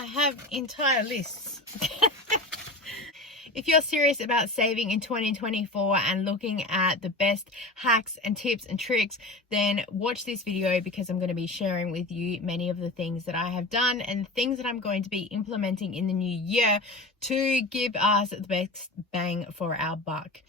I have entire lists. If you're serious about saving in 2024 and looking at the best hacks and tips and tricks, then watch this video, because I'm going to be sharing with you many of the things that I have done and things that I'm going to be implementing in the new year to give us the best bang for our buck.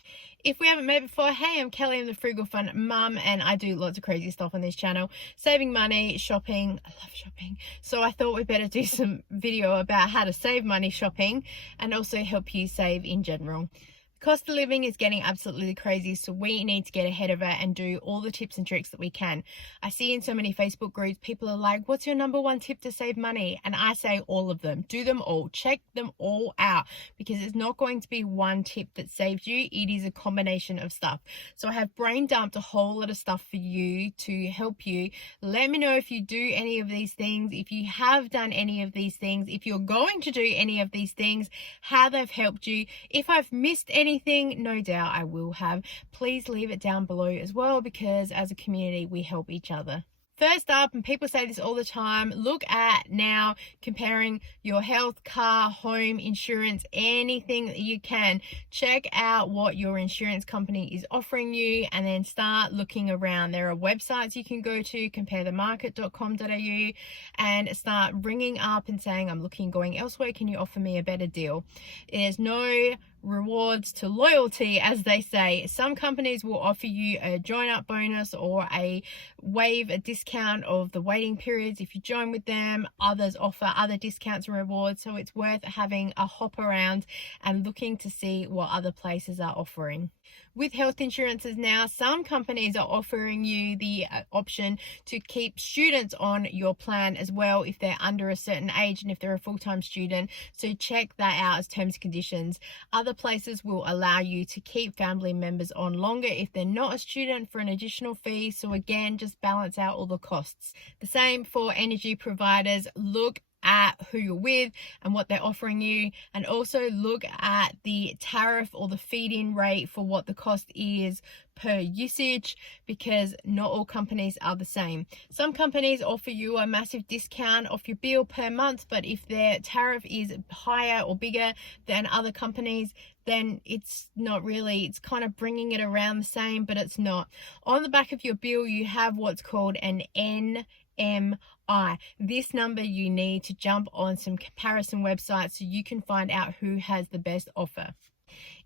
If we haven't met before, hey, I'm Kelly, I'm the Frugal Fun Mum, and I do lots of crazy stuff on this channel. Saving money, shopping, I love shopping. So I thought we'd better do some video about how to save money shopping and also help you save in general. Cost of living is getting absolutely crazy, so we need to get ahead of it and do all the tips and tricks that we can. I see in so many Facebook groups, people are like, what's your number one tip to save money? And I say all of them. Do them all. Check them all out, because it's not going to be one tip that saves you. It is a combination of stuff. So I have brain dumped a whole lot of stuff for you to help you. Let me know if you do any of these things, if you have done any of these things, if you're going to do any of these things, how they've helped you. If I've missed anything, no doubt I will have. Please leave it down below as well, because as a community we help each other. First up, and people say this all the time, look at now comparing your health, car, home insurance, anything that you can. Check out what your insurance company is offering you and then start looking around. There are websites you can go to, comparethemarket.com.au, and start ringing up and saying, I'm going elsewhere, can you offer me a better deal? There's no rewards to loyalty, as they say. Some companies will offer you a join up bonus or a discount of the waiting periods if you join with them. Others offer other discounts and rewards, so it's worth having a hop around and looking to see what other places are offering. With health insurances now, some companies are offering you the option to keep students on your plan as well if they're under a certain age and if they're a full-time student. So check that out as terms and conditions. Other places will allow you to keep family members on longer if they're not a student for an additional fee. So again, just balance out all the costs. The same for energy providers. Look at who you're with and what they're offering you, and also look at the tariff or the feed-in rate for what the cost is per usage, because not all companies are the same. Some companies offer you a massive discount off your bill per month, but if their tariff is higher or bigger than other companies, then it's not really, it's kind of bringing it around the same, but it's not. On the back of your bill you have what's called an NMI. This number you need to jump on some comparison websites so you can find out who has the best offer.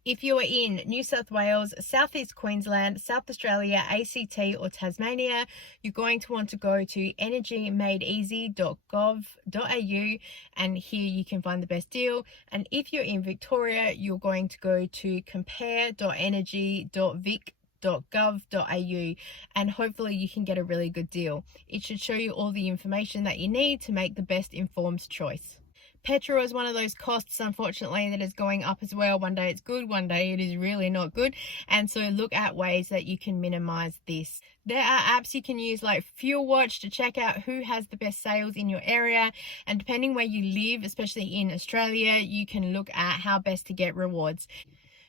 If you are in New South Wales, Southeast Queensland, South Australia, ACT or Tasmania, you're going to want to go to energymadeeasy.gov.au, and here you can find the best deal. And if you're in Victoria, you're going to go to compare.energy.vic.gov.au, and hopefully you can get a really good deal. It should show you all the information that you need to make the best informed choice. Petrol is one of those costs, unfortunately, that is going up as well. One day it's good, one day it is really not good. And so look at ways that you can minimize this. There are apps you can use like Fuel Watch to check out who has the best sales in your area. And depending where you live, especially in Australia, you can look at how best to get rewards.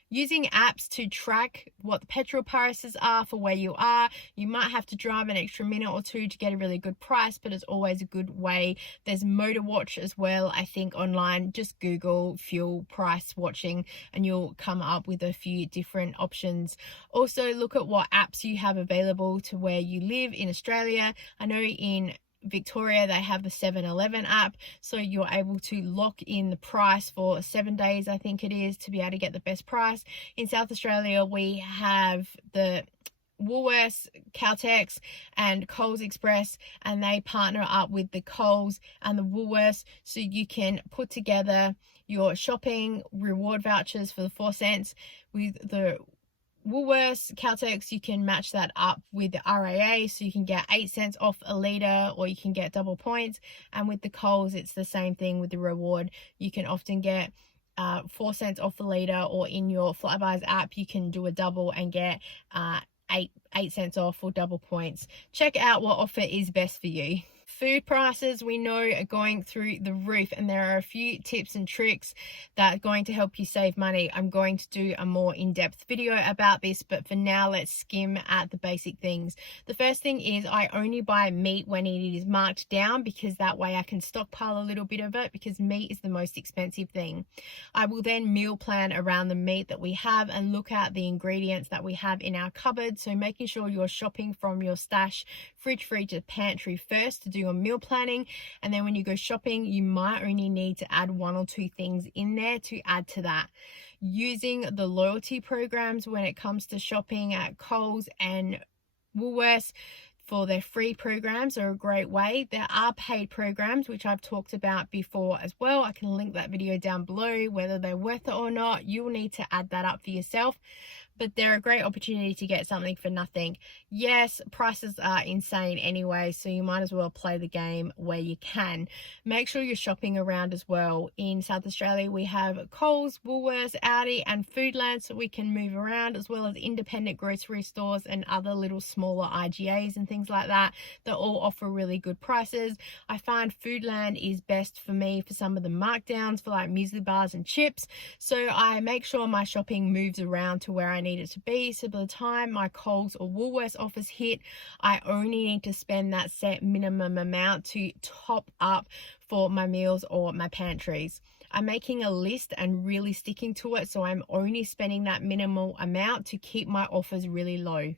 Using apps to track what the petrol prices are for where you are. You might have to drive an extra minute or two to get a really good price, but it's always a good way. There's Motor Watch as well, I think, online. Just Google fuel price watching and you'll come up with a few different options. Also look at what apps you have available to where you live in Australia. I know in Victoria they have the 7-Eleven app, so you're able to lock in the price for 7 days, I think it is, to be able to get the best price. In South Australia we have the Woolworths, Caltex and Coles Express, and they partner up with the Coles and the Woolworths, so you can put together your shopping reward vouchers for the 4 cents. With the Woolworths, Caltex, you can match that up with the RAA, so you can get 8 cents off a litre, or you can get double points. And with the Coles, it's the same thing with the reward. You can often get 4 cents off a litre, or in your Flybuys app, you can do a double and get 8 cents off or double points. Check out what offer is best for you. Food prices we know are going through the roof, and there are a few tips and tricks that are going to help you save money. I'm going to do a more in-depth video about this, but for now let's skim at the basic things. The first thing is I only buy meat when it is marked down, because that way I can stockpile a little bit of it, because meat is the most expensive thing. I will then meal plan around the meat that we have and look at the ingredients that we have in our cupboard. So making sure you're shopping from your stash, fridge, freezer, pantry first to do your meal planning, and then when you go shopping you might only need to add 1 or 2 things in there to add to that. Using the loyalty programs when it comes to shopping at Coles and Woolworths for their free programs are a great way. There are paid programs which I've talked about before as well. I can link that video down below. Whether they're worth it or not, you'll need to add that up for yourself, but they're a great opportunity to get something for nothing. Yes, prices are insane anyway, so you might as well play the game where you can. Make sure you're shopping around as well. In South Australia we have Coles, Woolworths, Aldi and Foodland, so we can move around, as well as independent grocery stores and other little smaller IGAs and things like that that all offer really good prices. I find Foodland is best for me for some of the markdowns for like muesli bars and chips, so I make sure my shopping moves around to where I need it to be, so by the time my Coles or Woolworths offers hit, I only need to spend that set minimum amount to top up for my meals or my pantries. I'm making a list and really sticking to it, so I'm only spending that minimal amount to keep my offers really low.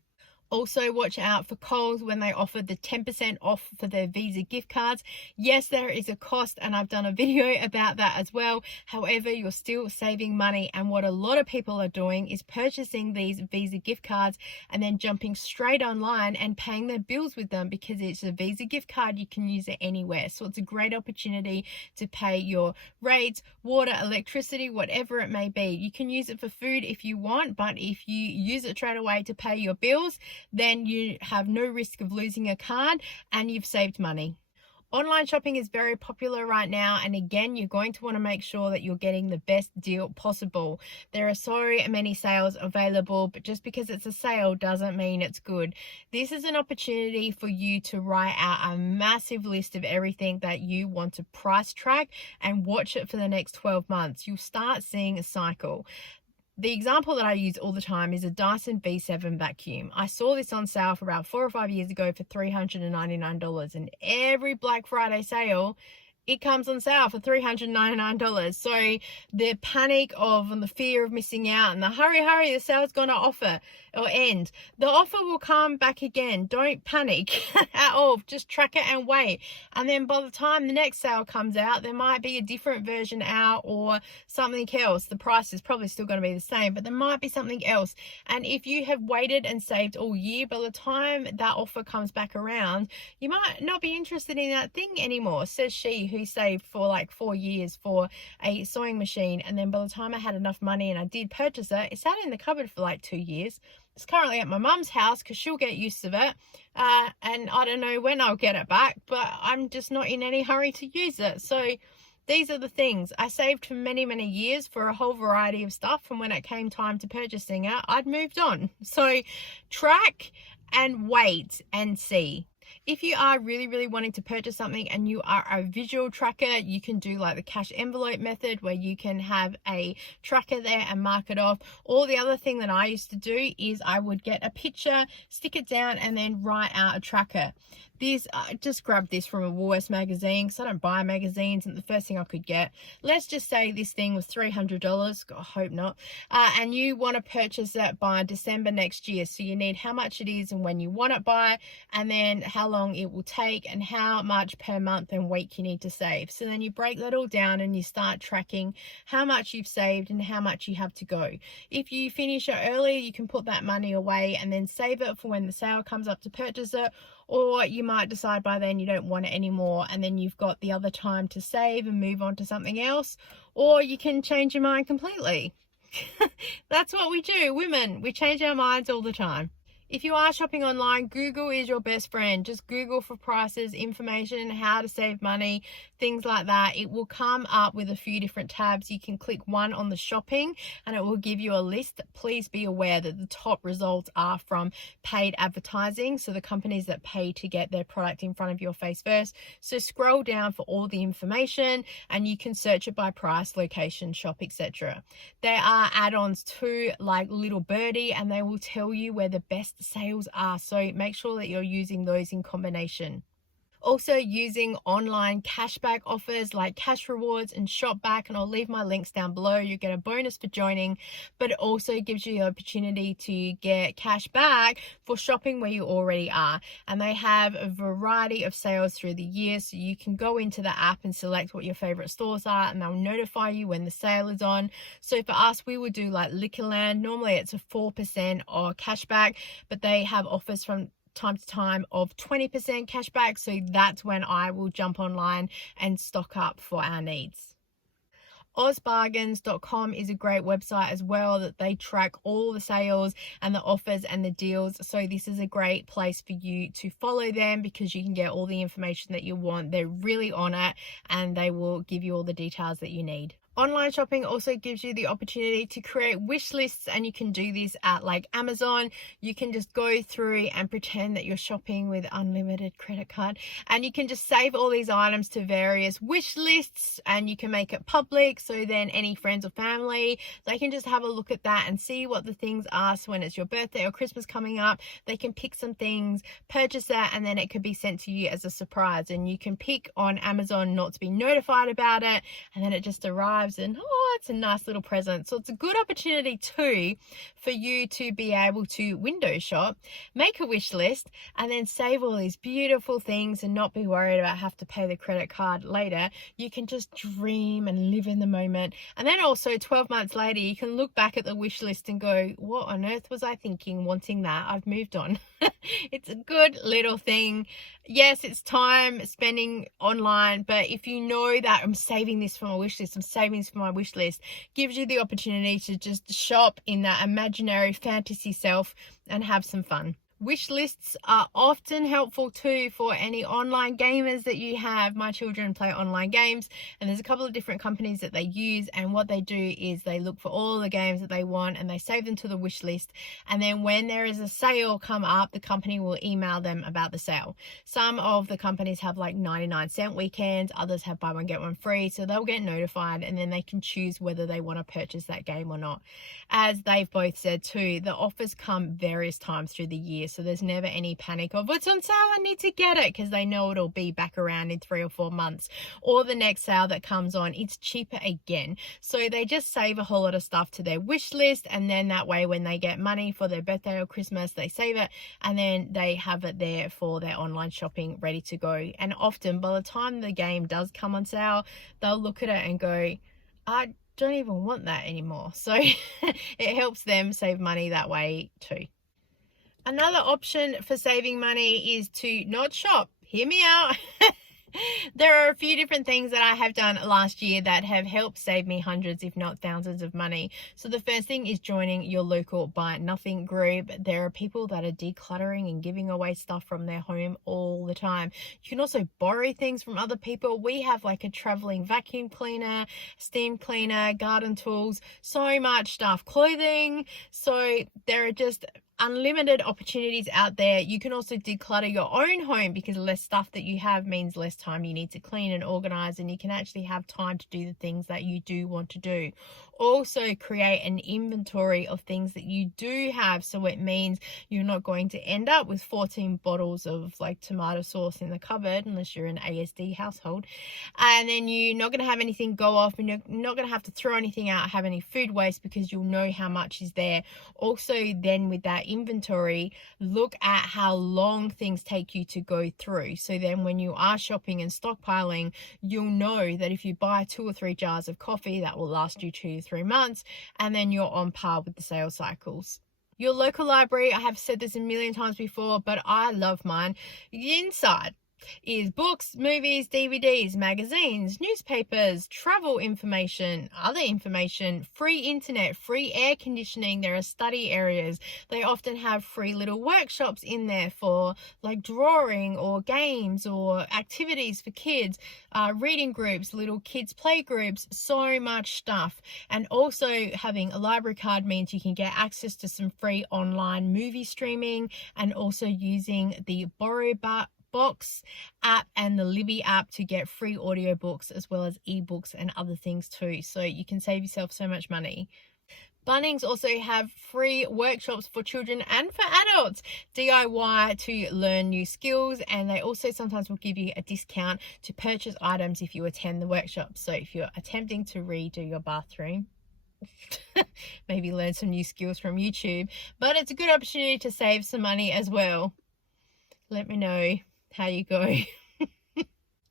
Also, watch out for Coles when they offer the 10% off for their Visa gift cards. Yes, there is a cost, and I've done a video about that as well. However, you're still saving money, and what a lot of people are doing is purchasing these Visa gift cards and then jumping straight online and paying their bills with them, because it's a Visa gift card, you can use it anywhere. So it's a great opportunity to pay your rates, water, electricity, whatever it may be. You can use it for food if you want, but if you use it straight away to pay your bills, then you have no risk of losing a card and you've saved money. Online shopping is very popular right now, and again, you're going to want to make sure that you're getting the best deal possible. There are so many sales available, but just because it's a sale doesn't mean it's good. This is an opportunity for you to write out a massive list of everything that you want to price track and watch it for the next 12 months. You'll start seeing a cycle. The example that I use all the time is a Dyson V7 vacuum. I saw this on sale for about 4 or 5 years ago for $399, and every Black Friday sale it comes on sale for $399. So the panic of and the fear of missing out and the hurry, the sale's gonna offer or end. The offer will come back again. Don't panic at all. Just track it and wait. And then by the time the next sale comes out, there might be a different version out or something else. The price is probably still going to be the same, but there might be something else. And if you have waited and saved all year, by the time that offer comes back around, you might not be interested in that thing anymore, says she who saved for like 4 years for a sewing machine. And then by the time I had enough money and I did purchase it, it sat in the cupboard for like 2 years. It's currently at my mum's house because she'll get used to it, and I don't know when I'll get it back, but I'm just not in any hurry to use it. So these are the things I saved for many years for a whole variety of stuff, and when it came time to purchasing it, I'd moved on. So track and wait and see. If you are really wanting to purchase something and you are a visual tracker, you can do like the cash envelope method where you can have a tracker there and mark it off. Or the other thing that I used to do is I would get a picture, stick it down and then write out a tracker. This, I just grabbed this from a Woolworths magazine because I don't buy magazines, and the first thing I could get, let's just say this thing was $300, God, I hope not, and you want to purchase that by December next year. So you need how much it is and when you want it by, and then how long it will take and how much per month and week you need to save. So then you break that all down and you start tracking how much you've saved and how much you have to go. If you finish it early, you can put that money away and then save it for when the sale comes up to purchase it. Or you might decide by then you don't want it anymore, and then you've got the other time to save and move on to something else. Or you can change your mind completely. That's what we do, women. We change our minds all the time. If you are shopping online, Google is your best friend. Just Google for prices, information, how to save money, things like that. It will come up with a few different tabs. You can click one on the shopping and it will give you a list. Please be aware that the top results are from paid advertising, so the companies that pay to get their product in front of your face first. So scroll down for all the information and you can search it by price, location, shop, etc. There are add-ons too, like Little Birdie, and they will tell you where the best sales are, so make sure that you're using those in combination. Also using online cashback offers like Cash Rewards and Shopback, and I'll leave my links down below. You get a bonus for joining, but it also gives you the opportunity to get cash back for shopping where you already are. And they have a variety of sales through the year, so you can go into the app and select what your favorite stores are and they'll notify you when the sale is on. So for us, we would do like Liquorland. Normally it's a 4% or cashback, but they have offers from time to time of 20% cashback, so that's when I will jump online and stock up for our needs. Ozbargains.com is a great website as well, that they track all the sales and the offers and the deals, so this is a great place for you to follow them because you can get all the information that you want. They're really on it and they will give you all the details that you need. Online shopping also gives you the opportunity to create wish lists, and you can do this at like Amazon. You can just go through and pretend that you're shopping with unlimited credit card, and you can just save all these items to various wish lists and you can make it public, so then any friends or family, they can just have a look at that and see what the things are. So when it's your birthday or Christmas coming up, they can pick some things, purchase that, and then it could be sent to you as a surprise. And you can pick on Amazon not to be notified about it, and then it just arrives and it's a nice little present. So it's a good opportunity too for you to be able to window shop, make a wish list, and then save all these beautiful things and not be worried about have to pay the credit card later. You can just dream and live in the moment, and then also 12 months later you can look back at the wish list and go, what on earth was I thinking wanting that? I've moved on. It's a good little thing. Yes, it's time spending online, but if you know that I'm saving this for my wish list, I'm saving this for my wish list, gives you the opportunity to just shop in that imaginary fantasy self and have some fun. Wish lists are often helpful too for any online gamers that you have. My children play online games and there's a couple of different companies that they use, and what they do is they look for all the games that they want and they save them to the wish list, and then when there is a sale come up, the company will email them about the sale. Some of the companies have like 99-cent weekends, others have buy one get one free, so they'll get notified and then they can choose whether they want to purchase that game or not. As they've both said too, the offers come various times through the year, so there's never any panic of it's on sale, I need to get it, because they know it'll be back around in 3 or 4 months, or the next sale that comes on, it's cheaper again. So they just save a whole lot of stuff to their wish list, and then that way when they get money for their birthday or Christmas, they save it and then they have it there for their online shopping ready to go. And often by the time the game does come on sale, they'll look at it and go, I don't even want that anymore. So it helps them save money that way too. Another option for saving money is to not shop. Hear me out. There are a few different things that I have done last year that have helped save me hundreds, if not thousands of money. So the first thing is joining your local Buy Nothing group. There are people that are decluttering and giving away stuff from their home all the time. You can also borrow things from other people. We have like a traveling vacuum cleaner, steam cleaner, garden tools, so much stuff, clothing. So there are just unlimited opportunities out there. You can also declutter your own home because less stuff that you have means less time you need to clean and organize, and you can actually have time to do the things that you do want to do. Also create an inventory of things that you do have, so it means you're not going to end up with 14 bottles of like tomato sauce in the cupboard unless you're an ASD household, and then you're not going to have anything go off and you're not going to have to throw anything out, have any food waste, because you'll know how much is there. Also then with that inventory, look at how long things take you to go through, so then when you are shopping and stockpiling, you'll know that if you buy 2 or 3 jars of coffee, that will last you 2 to 3 months, and then you're on par with the sales cycles. Your local library, I have said this a million times before, but I love mine. Inside, is books, movies, DVDs, magazines, newspapers, travel information, other information, free internet, free air conditioning. There are study areas. They often have free little workshops in there for like drawing or games or activities for kids, reading groups, little kids play groups, so much stuff. And also having a library card means you can get access to some free online movie streaming, and also using the Box app and the Libby app to get free audiobooks as well as ebooks and other things too. So you can save yourself so much money. Bunnings also have free workshops for children and for adults, DIY to learn new skills, and they also sometimes will give you a discount to purchase items if you attend the workshop. So if you're attempting to redo your bathroom, maybe learn some new skills from YouTube, but it's a good opportunity to save some money as well. Let me know how you go.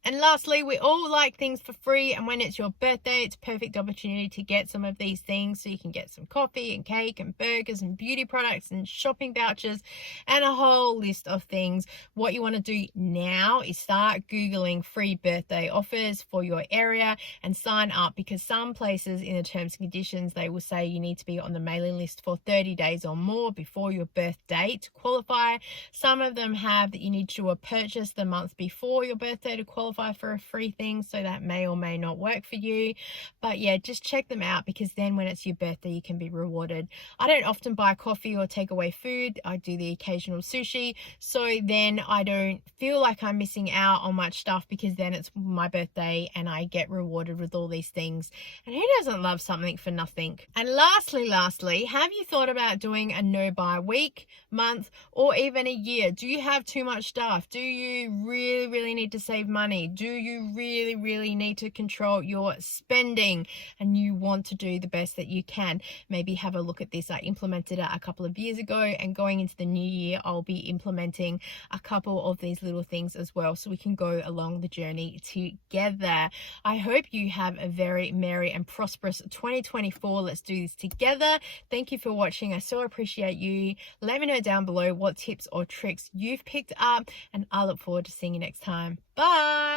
And lastly, we all like things for free, and when it's your birthday, it's a perfect opportunity to get some of these things. So you can get some coffee and cake and burgers and beauty products and shopping vouchers and a whole list of things. What you want to do now is start Googling free birthday offers for your area and sign up, because some places in the terms and conditions, they will say you need to be on the mailing list for 30 days or more before your birthday to qualify. Some of them have that you need to do a purchase the month before your birthday to qualify for a free thing, so that may or may not work for you. But yeah, just check them out, because then when it's your birthday you can be rewarded. I don't often buy coffee or take away food. I do the occasional sushi, so then I don't feel like I'm missing out on much stuff, because then it's my birthday and I get rewarded with all these things. And who doesn't love something for nothing? And lastly, have you thought about doing a no buy week, month, or even a year? Do you have too much stuff? Do you really need to save money? Do you really need to control your spending and you want to do the best that you can? Maybe have a look at this. I implemented it a couple of years ago, and going into the new year I'll be implementing a couple of these little things as well, so we can go along the journey together. I hope you have a very merry and prosperous 2024. Let's do this together. Thank you for watching. I so appreciate you. Let me know down below what tips or tricks you've picked up, and I look forward to seeing you next time. Bye.